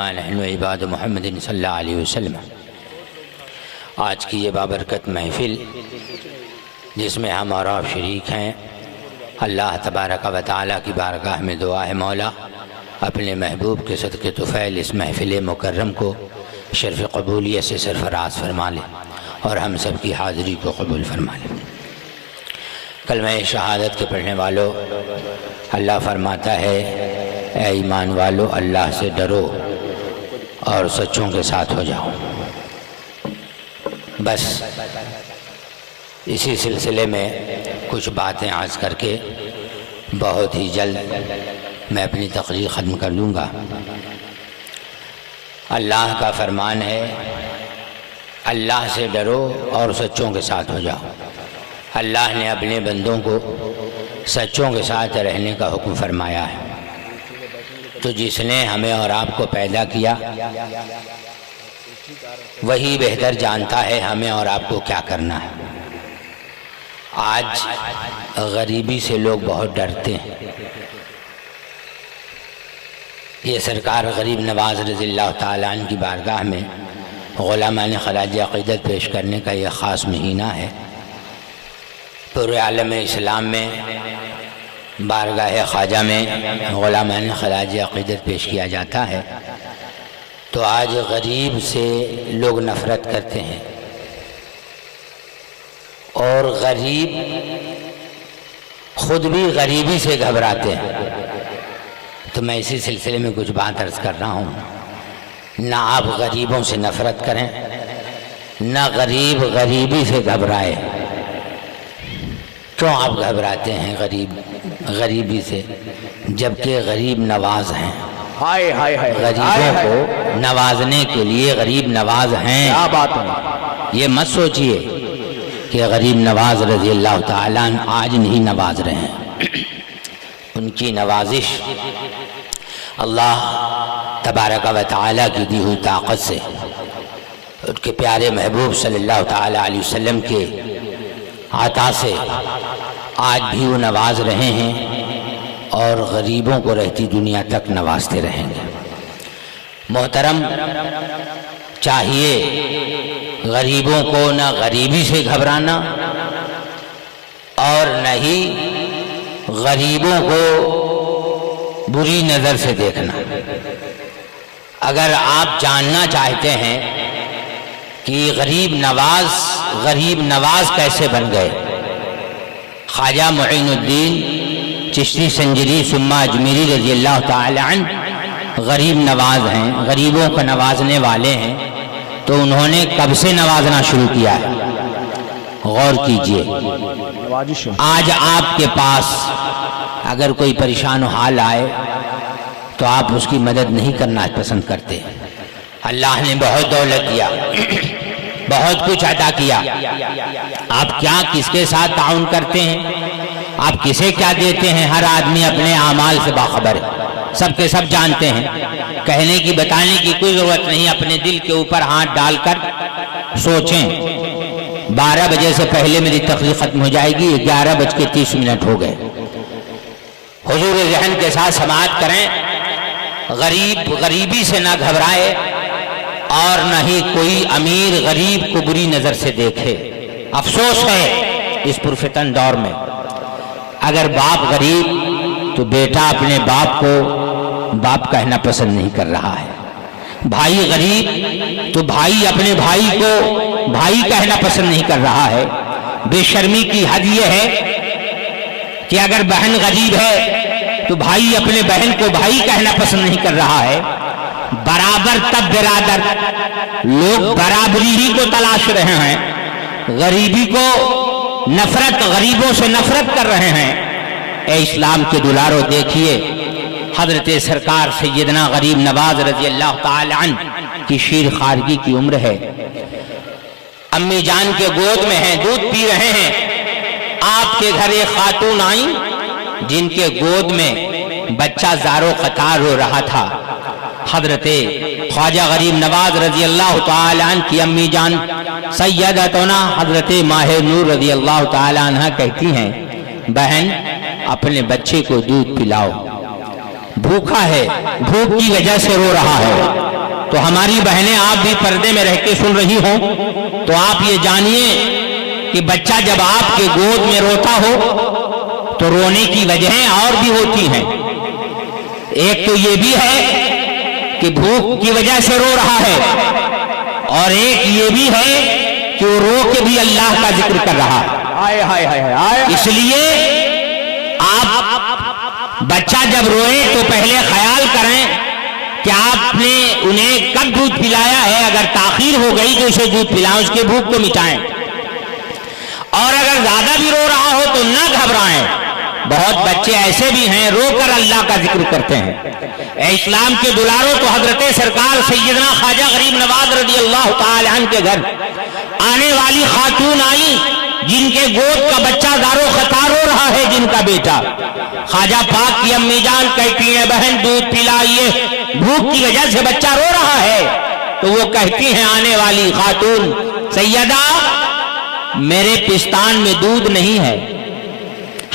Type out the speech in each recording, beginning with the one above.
نحن عباد محمد صلی اللہ علیہ وسلم۔ آج کی یہ بابرکت محفل جس میں ہم اور آپ شریک ہیں، اللہ تبارک و تعالیٰ کی بارگاہ میں دعا ہے مولا اپنے محبوب کے صدقے طفیل اس محفل مکرم کو شرف قبولیت سے سرفراز فرما لے اور ہم سب کی حاضری کو قبول فرما لے۔ کلمہ شہادت کے پڑھنے والوں، اللہ فرماتا ہے اے ایمان والو اللہ سے ڈرو اور سچوں کے ساتھ ہو جاؤ۔ بس اسی سلسلے میں کچھ باتیں عرض کر کے بہت ہی جلد میں اپنی تقریر ختم کر دوں گا۔ اللہ کا فرمان ہے اللہ سے ڈرو اور سچوں کے ساتھ ہو جاؤ۔ اللہ نے اپنے بندوں کو سچوں کے ساتھ رہنے کا حکم فرمایا ہے۔ تو جس نے ہمیں اور آپ کو پیدا کیا وہی بہتر جانتا ہے ہمیں اور آپ کو کیا کرنا ہے۔ آج غریبی سے لوگ بہت ڈرتے ہیں۔ یہ سرکار غریب نواز رضی اللہ تعالیٰ عنہ کی بارگاہ میں غلامان خراج عقیدت پیش کرنے کا یہ خاص مہینہ ہے۔ پورے عالم اسلام میں بارگاہ خواجہ میں غلامان خراج عقیدت پیش کیا جاتا ہے۔ تو آج غریب سے لوگ نفرت کرتے ہیں اور غریب خود بھی غریبی سے گھبراتے ہیں۔ تو میں اسی سلسلے میں کچھ بات عرض کر رہا ہوں۔ نہ آپ غریبوں سے نفرت کریں، نہ غریب غریبی سے گھبرائے۔ کیوں آپ گھبراتے ہیں غریبی سے جبکہ غریب نواز ہیں؟ غریبوں کو نوازنے کے لیے غریب نواز ہیں۔ یہ مت سوچئے کہ غریب نواز رضی اللہ تعالیٰ عنہ آج نہیں نواز رہے ہیں۔ ان کی نوازش اللہ تبارک و تعالیٰ کی دی ہوئی طاقت سے، ان کے پیارے محبوب صلی اللہ تعالیٰ علیہ وسلم کے عطا سے آج بھی وہ نواز رہے ہیں اور غریبوں کو رہتی دنیا تک نوازتے رہیں گے۔ محترم، چاہیے غریبوں کو نہ غریبی سے گھبرانا اور نہ ہی غریبوں کو بری نظر سے دیکھنا۔ اگر آپ جاننا چاہتے ہیں کہ غریب نواز کیسے بن گئے، خواجہ معین الدین چشتی سنجری ثم اجمیری رضی اللہ تعالی عنہ غریب نواز ہیں، غریبوں کو نوازنے والے ہیں۔ تو انہوں نے کب سے نوازنا شروع کیا ہے؟ غور کیجئے۔ آج آپ کے پاس اگر کوئی پریشان و حال آئے تو آپ اس کی مدد نہیں کرنا پسند کرتے۔ اللہ نے بہت دولت دیا، بہت کچھ عطا کیا، آپ کیا کس کے ساتھ تعاون کرتے ہیں؟ آپ کسے کیا دیتے ہیں؟ ہر آدمی اپنے اعمال سے باخبر ہے، سب کے سب جانتے ہیں۔ کہنے کی بتانے کی کوئی ضرورت نہیں، اپنے دل کے اوپر ہاتھ ڈال کر سوچیں۔ 12 بجے سے پہلے میری تقریر ختم ہو جائے گی، 11:30 ہو گئے۔ حضور ذہن کے ساتھ سماعت کریں۔ غریبی سے نہ گھبرائے اور نہ ہی کوئی امیر غریب کو بری نظر سے دیکھے۔ افسوس ہے اس پرفتن دور میں، اگر باپ غریب تو بیٹا اپنے باپ کو باپ کہنا پسند نہیں کر رہا ہے، بھائی غریب تو بھائی اپنے بھائی کو بھائی کہنا پسند نہیں کر رہا ہے۔ بے شرمی کی حد یہ ہے کہ اگر بہن غریب ہے تو بھائی اپنے بہن کو بھائی کہنا پسند نہیں کر رہا ہے۔ برابر تب برادر، لوگ برابری ہی کو تلاش رہے ہیں، غریبی کو نفرت، غریبوں سے نفرت کر رہے ہیں۔ اے اسلام کے دلارو، دیکھیے حضرت سرکار سیدنا غریب نواز رضی اللہ تعالی عنہ کی شیر خارگی کی عمر ہے، امی جان کے گود میں ہیں، دودھ پی رہے ہیں۔ آپ کے گھر ایک خاتون آئیں جن کے گود میں بچہ زارو قطار رو رہا تھا۔ حضرت خواجہ غریب نواز رضی اللہ تعالی عنہ کی امی جان سیدتنا حضرت ماہ نور رضی اللہ تعالی عنہ کہتی ہیں، بہن اپنے بچے کو دودھ پلاؤ، بھوکا ہے، بھوک کی وجہ سے رو رہا ہے۔ تو ہماری بہنیں آپ بھی پردے میں رہ کے سن رہی ہوں تو آپ یہ جانیے کہ بچہ جب آپ کے گود میں روتا ہو تو رونے کی وجہیں اور بھی ہوتی ہیں. ایک تو یہ بھی ہے کہ بھوک کی وجہ سے رو رہا ہے اور ایک یہ بھی ہے کہ وہ رو کے بھی اللہ کا ذکر کر رہا ہے. اس لیے آپ بچہ جب روئے تو پہلے خیال کریں کہ آپ نے انہیں کب دودھ پلایا ہے. اگر تاخیر ہو گئی تو اسے دودھ پلائیں, اس کے بھوک کو مٹائیں. اور اگر زیادہ بھی رو رہا ہو تو نہ گھبرائیں. بہت بچے ایسے بھی ہیں رو کر اللہ کا ذکر کرتے ہیں. اے اسلام کے دلاروں, تو حضرت سرکار سیدنا خواجہ غریب نواز رضی اللہ تعالی عنہ کے گھر آنے والی خاتون آئی جن کے گود کا بچہ دارو خطا رو رہا ہے, جن کا بیٹا. خواجہ پاک کی امی جان کہتی ہیں بہن دودھ پلائیے, بھوک کی وجہ سے بچہ رو رہا ہے. تو وہ کہتی ہیں آنے والی خاتون, سیدہ میرے پستان میں دودھ نہیں ہے,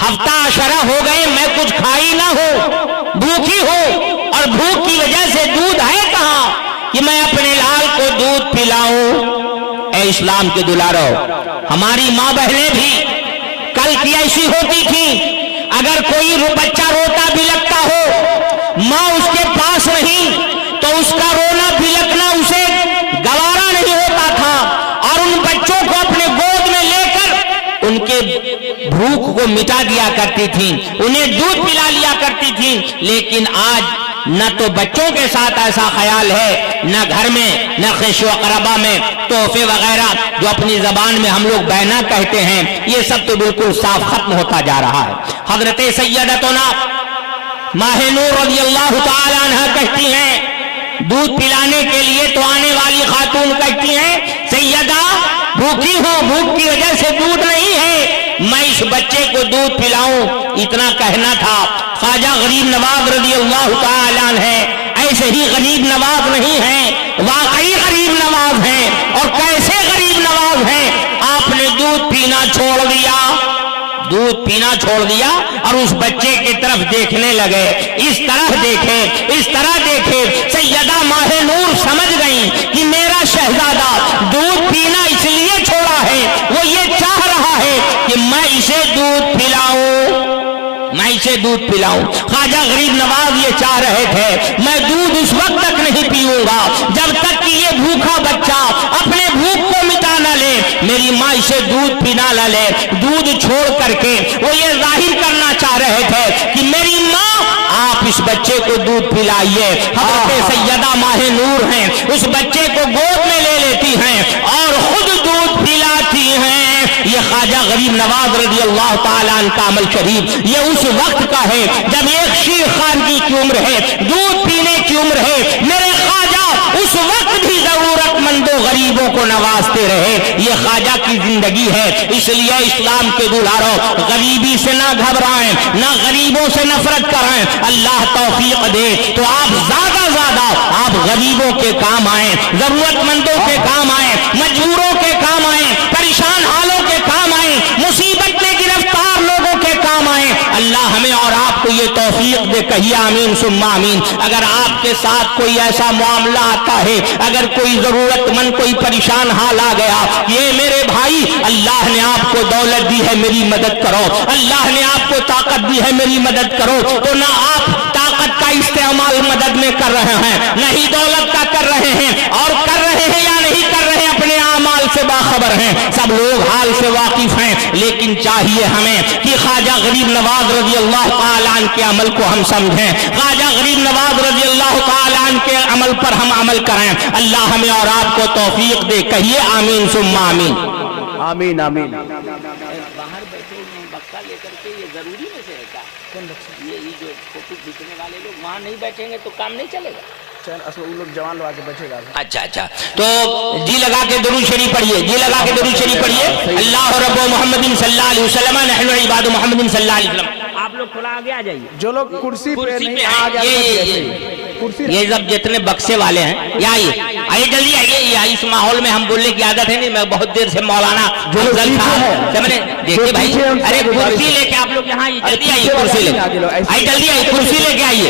ہفتہ عشرہ ہو گئے میں کچھ کھائی نہ ہوں, بھوکی ہوں, اور بھوک کی وجہ سے دودھ ہے کہاں کہ میں اپنے لال کو دودھ پلاؤں. اے اسلام کے دلارو, ہماری ماں بہنیں بھی کل کی ایسی ہوتی تھی, اگر کوئی بچہ روتا بھی لگتا ہو, ماں اس کے پاس نہیں تو اس کا رونا بھلکنا اسے گوارا نہیں ہوتا تھا, اور ان بچوں کو اپنے گود میں لے کر ان کے بھوک کو مٹا دیا کرتی تھیں, انہیں دودھ پلا لیا کرتی تھیں. لیکن آج نہ تو بچوں کے ساتھ ایسا خیال ہے, نہ گھر میں, نہ خیش و اقربا میں تحفے وغیرہ جو اپنی زبان میں ہم لوگ بہنا کہتے ہیں, یہ سب تو بالکل صاف ختم ہوتا جا رہا ہے. حضرت سیدتنا ماہ نور رضی اللہ تعالی عنہ کہتی ہیں دودھ پلانے کے لیے, تو آنے والی خاتون کہتی ہیں سیدہ بھوکی ہوں, بھوک کی وجہ سے دودھ نہیں ہے, میں اس بچے کو دودھ پلاؤں. اتنا کہنا تھا. خواجہ غریب نواز رضی اللہ تعالی عنہ ہے, ایسے ہی غریب نواز نہیں ہے, واقعی غریب نواز ہیں. اور کیسے غریب نواز ہیں, آپ نے دودھ پینا چھوڑ دیا, دودھ پینا چھوڑ دیا اور اس بچے کی طرف دیکھنے لگے. اس طرح دیکھے, اس طرح دیکھے, سیدہ ماہ نور سمجھ گئی کہ میرا شہزادہ دودھ پینا اس لیے چھوڑا ہے, وہ یہ چاہ رہا ہے کہ میں اسے دودھ پلاؤں, میں اسے دودھ پلاؤں. خواجہ غریب نواز یہ چاہ رہے تھے میں دودھ اس وقت تک نہیں پیوں گا جب تک کہ یہ بھوکا بچہ اپنے بھوک کو مٹا نہ لے, میری ماں اسے دودھ پینا نہ لے. دودھ چھوڑ کر کے وہ یہ ظاہر کرنا چاہ رہے تھے کہ میری ماں آپ اس بچے کو دودھ پلائیے. حضرت سیدہ ماہ نور ہیں, اس بچے کو گود میں لے لیتی ہیں اور خود دودھ پلاتی ہیں. یہ خواجہ غریب نواز رضی اللہ تعالیٰ عنہ کا عمل شریف, یہ اس وقت کا ہے جب ایک شیر خانگی کی عمر ہے, دودھ پینے کی عمر ہے. میرے خواجہ اس وقت بھی ضرورت مندوں غریبوں کو نوازتے رہے. یہ خواجہ کی زندگی ہے. اس لیے اسلام کے دلاروں, غریبی سے نہ گھبرائیں, نہ غریبوں سے نفرت کریں. اللہ توفیق دے تو آپ زیادہ آپ غریبوں کے کام آئیں, ضرورت مندوں کے کام آئیں, مجبوروں کے کام آئیں, پریشان حالوں کے کام آئیں, مصیبت میں گرفتار لوگوں کے کام آئیں. اللہ ہمیں اور آپ کو یہ توفیق دے, کہیے آمین ثم آمین. اگر آپ کے ساتھ کوئی ایسا معاملہ آتا ہے, اگر کوئی ضرورت مند, کوئی پریشان حال آ گیا, یہ میرے بھائی اللہ نے آپ کو دولت دی ہے میری مدد کرو, اللہ نے آپ کو طاقت دی ہے میری مدد کرو, تو نہ آپ طاقت کا استعمال مدد میں کر رہے ہیں, نہیں دولت کا کر رہے ہیں, اور کر رہے ہیں یا نہیں کر رہے ہیں اپنے اعمال سے باخبر ہیں, سب لوگ حال سے واقف ہیں. لیکن چاہیے ہمیں کہ خواجہ غریب نواز رضی اللہ تعالیٰ عنہ کے عمل کو ہم سمجھیں, خواجہ غریب نواز رضی اللہ تعالیٰ عنہ کے عمل پر ہم عمل کریں. اللہ ہمیں اور آپ کو توفیق دے, کہیے آمین ثم آمین. آمین آمین. باہر بیٹھے ہیں بکسا لے کر کے, یہ ضروری میں سے ہے کیا؟ یہ جو فوٹو کھینچنے والے لوگ وہاں نہیں بیٹھیں گے تو کام نہیں چلے گا. وہ لوگ جوان لگا کے بیٹھے گا. اچھا تو جی لگا کے درود شریف پڑھیے, جی لگا کے درود شریف پڑھیے. اللہ رب محمد صلی اللہ علیہ وسلم, نحن عباد محمد صلی اللہ علیہ وسلم. آپ لوگ تھوڑا آگے آ جائیے. جو لوگ کرسی پہ نہیں آگے, یہ سب جتنے بکسے والے ہیں یہ آئیے, آئیے جلدی آئیے. اس ماحول میں ہم بولنے کی عادت ہے نہیں, میں بہت دیر سے مولانا دیکھیے بھائی, ارے کرسی لے کے آپ لوگ یہاں جلدی آئیے, کرسی لے کے آئیے, جلدی آئیے, کرسی لے کے آئیے.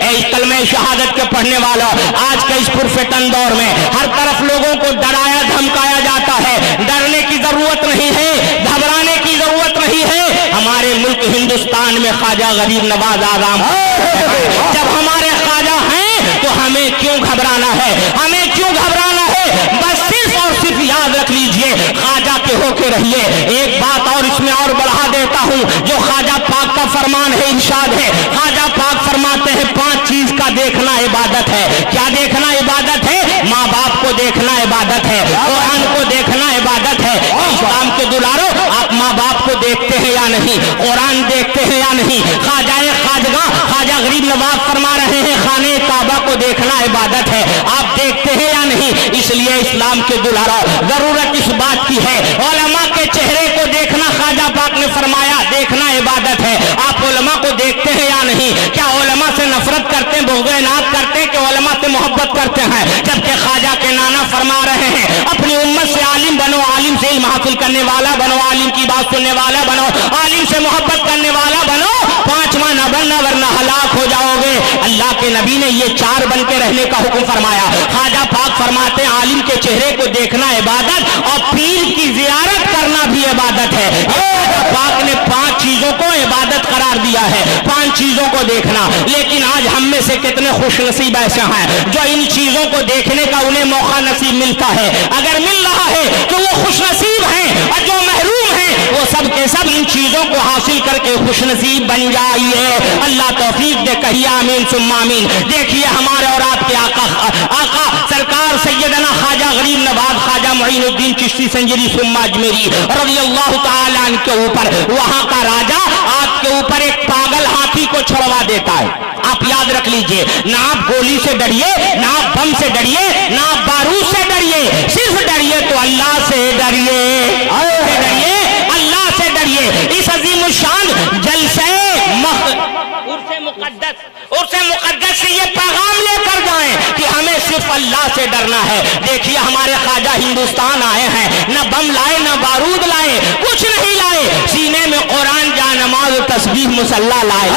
اے کلمہ شہادت کے پڑھنے والوں، آج کے اس پرفتن دور میں ہر طرف لوگوں کو ڈرایا دھمکایا جاتا ہے، ڈرنے کی ضرورت نہیں ہے، گھبرانے کی ضرورت نہیں ہے۔ ہمارے ملک ہندوستان میں خواجہ غریب نواز آرام، جب ہمارے خواجہ ہیں تو ہمیں کیوں گھبرانا ہے، ہمیں کیوں گھبرانا ہے؟ بس صرف اور صرف یاد رکھ لیجئے، خواجہ کے ہو کے رہیے۔ ایک بات اور اس میں اور بڑھا دیتا ہوں، جو خواجہ پاک کا فرمان ہے، ارشاد ہے، خواجہ پاک فرماتے ہیں 5 چیز کا دیکھنا عبادت ہے۔ کیا دیکھنا عبادت ہے؟ ماں باپ کو دیکھنا عبادت ہے، قرآن کو دیکھنا عبادت ہے۔ اسلام کے دلاروں، آپ ماں باپ کو دیکھتے ہیں یا نہیں؟ قرآن دیکھتے ہیں یا نہیں؟ خواجہ خواجگاں خواجہ غریب نواز فرما رہے ہیں خانہ کعبہ کو دیکھنا عبادت ہے، آپ دیکھتے ہیں یا نہیں؟ اس لیے اسلام کے دلاروں، ضرورت اس بات کی ہے، علماء کے چہرے کو دیکھنا، خواجہ پاک نے فرمایا دیکھنا عبادت ہے۔ آپ علماء کو دیکھتے ہیں یا نہیں؟ کیا علماء سے نفرت کرتے ہیں، بغض عناد کرتے ہیں، کہ علماء سے محبت کرتے ہیں؟ جبکہ خواجہ کے نانا فرما رہے ہیں اپنی امت سے عالم بنو، عالم سے علم حاصل کرنے والا بنو، عالم کی بات سننے والا بنو، عالم سے محبت کرنے والا بنو، 5واں نہ بننا ورنہ ہلاک ہو جاؤ گے۔ اللہ کے نبی نے یہ 4 بن کے رہنے کا حکم فرمایا۔ خواجہ پاک فرماتے ہیں عالم کے چہرے کو دیکھنا عبادت، اور پیر کی زیارت کرنا بھی عبادت ہے۔ خواجہ پاک نے 5 چیزوں کو عبادت قرار دیا ہے، 5 چیزوں کو دیکھنا۔ لیکن آج ہم میں سے کتنے خوش نصیب ایسے ہیں جو ان چیزوں کو دیکھنے کا انہیں موقع نصیب ملتا ہے؟ اگر مل رہا ہے تو وہ خوش نصیب ہیں، اور جو محروم ہیں وہ سب کے سب ان چیزوں کو حاصل کر کے خوش نصیب بن جائیے۔ اللہ توفیق دے، کہیے آمین ثم آمین۔ دیکھیے ہمارے اور آپ کے آقا سرکار سیدنا خواجہ غریب نواز خواجہ معین الدین چشتی سنجری ثم اجمیری رضی اللہ تعالی عنہ کے اوپر، وہاں کا راجا آپ کے اوپر ایک پاگل ہاتھی کو چھڑوا دیتا ہے۔ آپ یاد رکھ لیجئے، نہ آپ گولی سے ڈریے، نہ آپ بم سے ڈریے، نہ آپ بارود سے ڈریے، صرف ڈریے تو اللہ سے ڈریے، اللہ سے ڈریے۔ اس عظیم الشان جلسے عرس مقدس سے یہ پیغام لے کر جائیں کہ ہمیں صرف اللہ سے ڈرنا ہے۔ دیکھیے ہمارے خواجہ ہندوستان آئے ہیں، نہ بم لائے نہ بارود لائے، کچھ نہیں لائے، سینے میں قرآن جا نماز تسبیح مسلح لائے،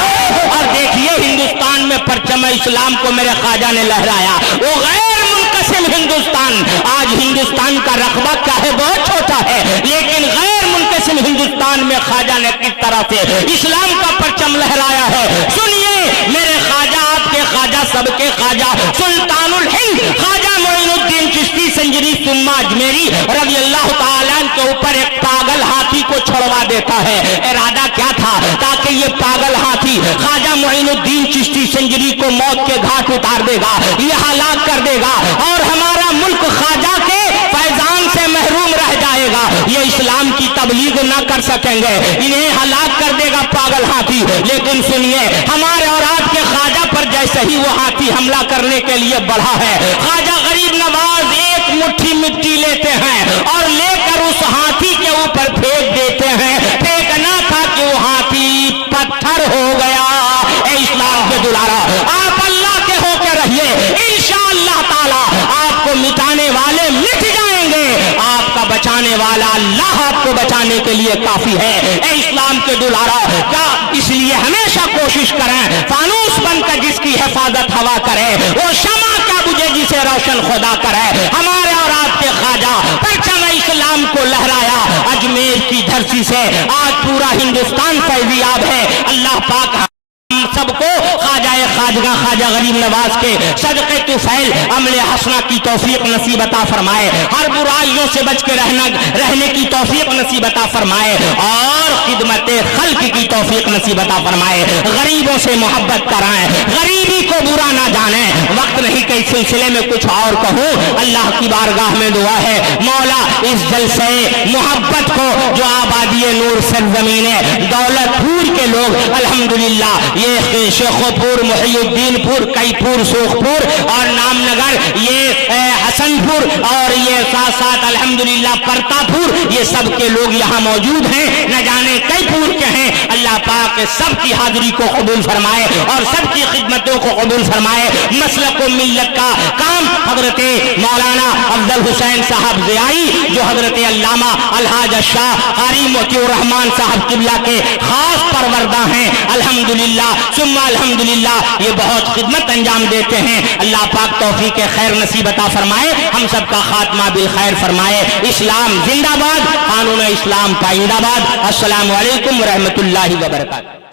اور دیکھیے ہندوستان میں پرچم اسلام کو میرے خواجہ نے لہرایا۔ وہ غیر منقسم ہندوستان، آج ہندوستان کا رقبہ کیا ہے؟ بہت چھوٹا ہے، لیکن غیر منقسم ہندوستان میں خواجہ نے کس طرح سے اسلام کا پرچم لہرایا ہے۔ سنیے میرے خواجہ، آپ کے خواجہ، سب کے خواجہ، سلطان الہند خواجہ معین الدین چشتی سنجری ثم اجمیری رضی اللہ تعالیٰ عنہ کے اوپر ایک پاگل ہاتھی کو چھڑوا دیتا ہے۔ ارادہ کیا تھا؟ تاکہ یہ پاگل ہاتھی خواجہ معین الدین چشتی سنجری کو موت کے گھاٹ اتار دے گا، یہ ہلاک کر دے گا، اور ہمارا ملک خواجہ کے فیضان سے محروم رہ جائے گا۔ یہ اسلام کی تبلیغ نہ کر سکیں گے، انہیں ہلاک کر دے گا پاگل ہاتھی۔ لیکن سنیے ہمارے اور آپ کے خواجہ پر جیسے ہی وہ ہاتھی حملہ کرنے کے لیے بڑھا ہے، خواجہ غریب نواز ایک مٹھی مٹی لیتے ہیں اور لے کر اس ہاتھی کے اوپر پھینک دیتے ہیں۔ پھینکنا تھا کہ وہ ہاتھی پتھر ہو گیا۔ اے اسلام کے دلارا، آپ اللہ کے ہو کے رہیے، انشاءاللہ تعالی آپ کو مٹانے والے مٹ جائیں گے، آپ کا بچانے والا اللہ آپ کو بچانے کے لیے کافی ہے۔ اے اسلام کے دلارا، کیا اس لیے ہمیشہ کوشش کریں فانوس بن کر جس کی حفاظت ہوا کرے، وہ شمع کیا بجھے جسے روشن خدا کرے۔ ہمارے اور آپ کے خواجہ پرچم اسلام کو لہرایا، اجمیر کی دھرتی سے آج پورا ہندوستان فیضیاب ہے۔ اللہ پاک سب کو خواجہ خواجگاں خواجہ غریب نواز کے صدقے طفیل عمل حسنہ کی توفیق نصیب عطا فرمائے، ہر برائیوں سے بچ کے رہنے کی توفیق نصیب عطا فرمائے، اور خدمت خلق کی توفیق نصیب عطا فرمائے۔ غریبوں سے محبت کرائیں، غریبی کو برا نہ جانیں۔ وقت نہیں کہ اس سلسلے میں کچھ اور کہوں، اللہ کی بارگاہ میں دعا ہے مولا اس جلسے محبت کو جو آبادی نور سرزمین دولت پور کے لوگ الحمدللہ، یہ شیخو پور، محی الدین پور، کئی پور، سوخ پور اور نام نگر، یہ حسن پور، اور یہ ساتھ ساتھ الحمدللہ پرتا پور، یہ سب کے لوگ یہاں موجود ہیں، نہ جانے کئی پور کے ہیں۔ اللہ پاک سب کی حاضری کو قبول فرمائے اور سب کی خدمتوں کو قبول فرمائے۔ مسلک و ملت کا کام حضرت مولانا افضل حسین صاحب ضیائی جو حضرت علامہ الحاج شاہ قاری موتی الرحمان صاحب قبلہ کے خاص پروردہ ہیں، الحمدللہ ثم الحمدللہ یہ بہت خدمت انجام دیتے ہیں۔ اللہ پاک توفیق خیر نصیب عطا فرمائے، ہم سب کا خاتمہ بالخیر فرمائے۔ اسلام زندہ باد، قانون اسلام پائندہ باد۔ السلام علیکم ورحمۃ اللہ وبرکاتہ۔